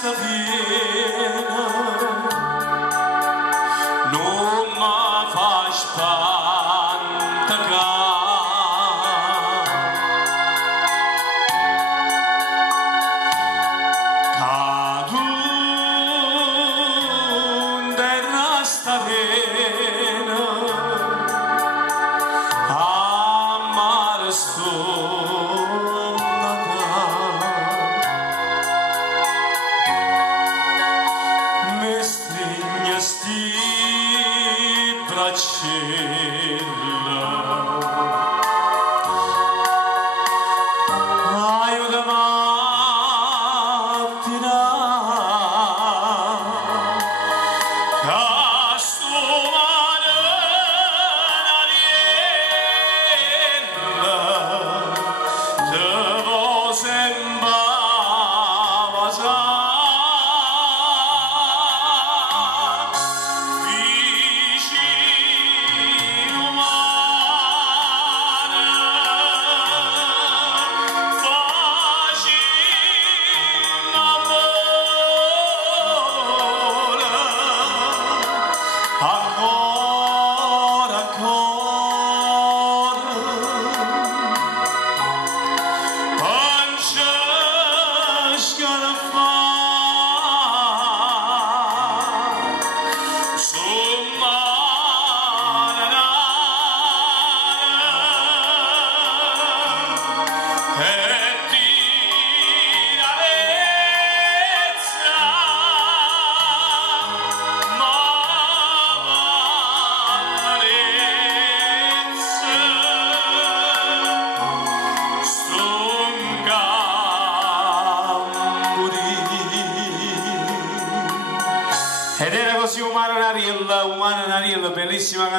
sta piena, non mi fa spantacare, cadunde sta piena, amare sto. Sti braccella, aiuta mattina, che sto male n'ariella, te vo sembrava sa. Ed era così Umana Nariella, bellissima canzone.